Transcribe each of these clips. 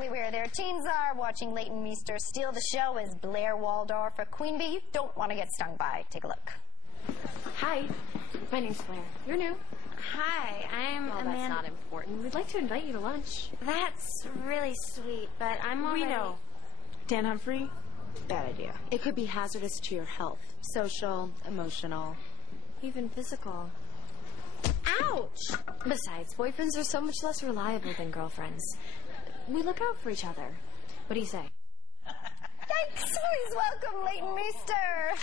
exactly where their teens are, watching Leighton Meester steal the show as Blair Waldorf or Queen Bee you don't want to get stung by. Take a look. Hi, my name's Blair. You're new. Hi, I'm Amanda. That's not important. We'd like to invite you to lunch. That's really sweet, but I'm already... We know. Dan Humphrey? Bad idea. It could be hazardous to your health. Social, emotional, even physical. Ouch! Besides, boyfriends are so much less reliable than girlfriends. We look out for each other. What do you say? Thanks! Please welcome Leighton Meester.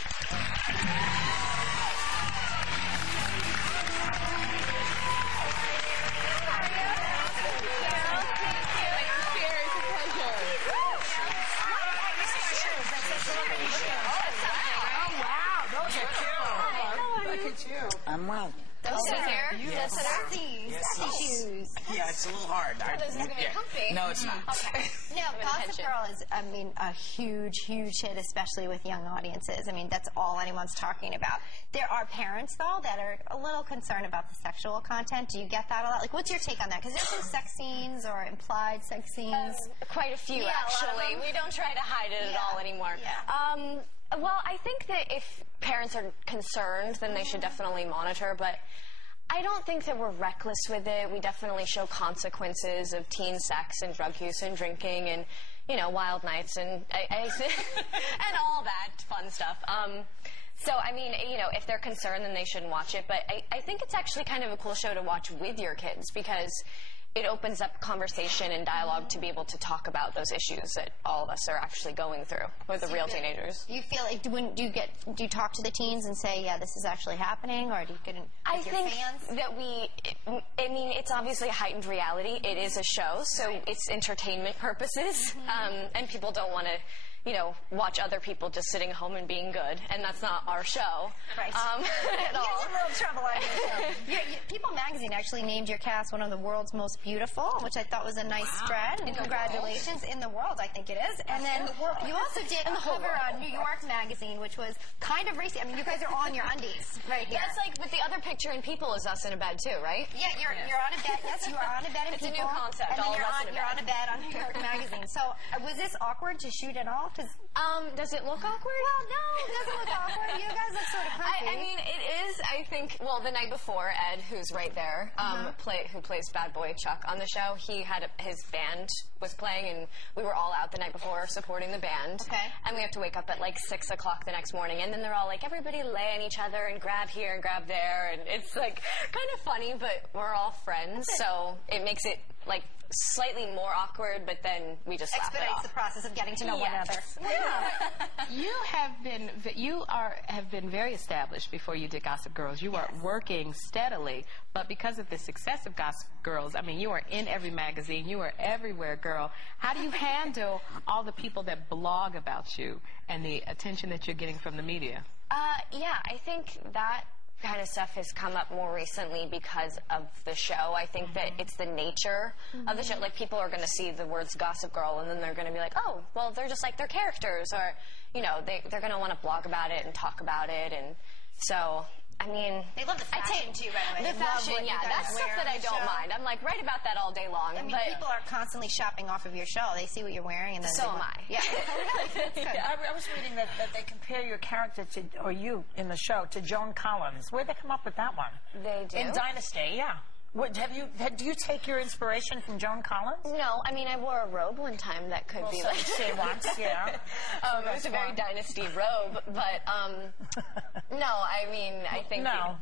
I'm well. Those are you shoes. Yeah, it's a little hard. This is going to be comfy. No, it's not. Okay. No, Gossip Girl is, I mean, a huge, huge hit, especially with young audiences. I mean, that's all anyone's talking about. There are parents, though, that are a little concerned about the sexual content. Do you get that a lot? Like, what's your take on that? Because there's some sex scenes or implied sex scenes. Quite a few, actually. We don't try to hide it at all anymore. Yeah. Well, I think that if parents are concerned, then they should definitely monitor, but I don't think that we're reckless with it. We definitely show consequences of teen sex and drug use and drinking and, you know, wild nights and and all that fun stuff. So, I mean, you know, if they're concerned, then they shouldn't watch it, but I think it's actually kind of a cool show to watch with your kids because it opens up conversation and dialogue to be able to talk about those issues that all of us are actually going through with the real teenagers. You feel like, do you talk to the teens and say, yeah, this is actually happening, or do you get in with your fans? That I mean, it's obviously a heightened reality. It is a show, so it's entertainment purposes, and people don't want to, you know, watch other people just sitting home and being good, and that's not our show. Right. At all. You're in real trouble on your show. People magazine actually named your cast one of the world's most beautiful, which I thought was a nice spread. And congratulations. In the world, I think it is. And then you also did a cover on New York magazine, which was kind of racy. I mean, you guys are on your undies right here. That's like, but the other picture in People is us in a bed too, right? Yeah, you're on a bed. Yes, you are on a bed in It's People. a new concept. And then you're on a bed on New York magazine. So was this awkward to shoot at all? Does it look awkward? Well, no, it doesn't look awkward. You guys look sort of comfy. I mean, it is, I think, well, the night before, Ed, who's right there, who plays Bad Boy Chuck on the show, he had his band was playing, and we were all out the night before supporting the band. Okay. And we have to wake up at like 6 o'clock the next morning, and then they're all like, everybody lay on each other and grab here and grab there, and it's like kind of funny, but we're all friends, so it makes it like slightly more awkward, but then we just laugh it off. Expedites the process of getting to know one another. You have been very established before you did Gossip Girls. You were working steadily, but because of the success of Gossip Girls, I mean, you are in every magazine. You are everywhere, girl. How do you handle all the people that blog about you and the attention that you're getting from the media? Yeah, I think that kind of stuff has come up more recently because of the show. I think that it's the nature of the show. Like, people are going to see the words Gossip Girl, and then they're going to be like, oh, well, they're just like their characters, or, you know, they're going to want to blog about it and talk about it, and so... I mean, they love the fashion too, by the way. The fashion, yeah, that's stuff that I don't mind. I'm like, write about that all day long. I mean, but people are constantly shopping off of your show. They see what you're wearing, and then so am I. Yeah. I was reading that they compare your character to, or you in the show, to Joan Collins. Where'd they come up with that one? They do. In Dynasty, yeah. What, do you take your inspiration from Joan Collins? No, I mean, I wore a robe one time that could be like... She once, yeah. It was a very Dynasty robe, but, no, I mean, I think... No.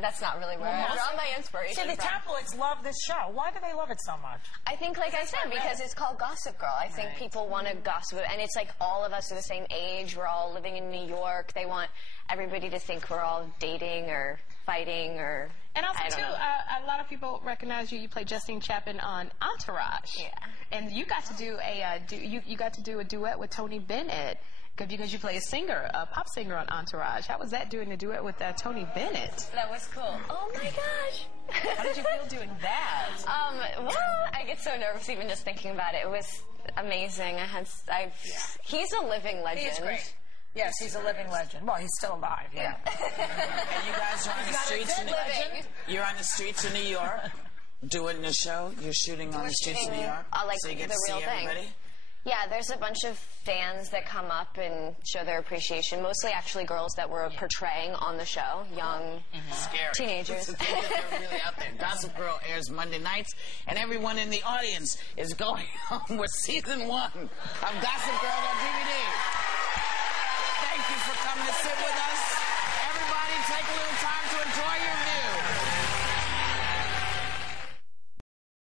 That's not really where I draw my inspiration from. See, the tabloids love this show. Why do they love it so much? I think, like I said, because it's called Gossip Girl. I think people want to gossip, and it's like all of us are the same age. We're all living in New York. They want everybody to think we're all dating or fighting or... And also, too, a lot of people recognize you. You play Justine Chapman on Entourage. Yeah. And you got to do you got to do a duet with Tony Bennett because you play a pop singer on Entourage. How was that, doing a duet with Tony Bennett? That was cool. Oh my gosh. How did you feel doing that? Well, I get so nervous even just thinking about it. It was amazing. He's a living legend. He is great. Yes, he's a living legend. Well, he's still alive, yeah. And you guys are on the streets. You're on the streets of New York. doing the show? You're shooting on the streets of New York? Like so you get the to real see thing. everybody? Yeah, there's a bunch of fans that come up and show their appreciation, mostly actually girls that we're portraying on the show, young Scary. teenagers. They're really out there. Gossip Girl airs Monday nights, and everyone in the audience is going home with season 1 of Gossip Girl on DVD.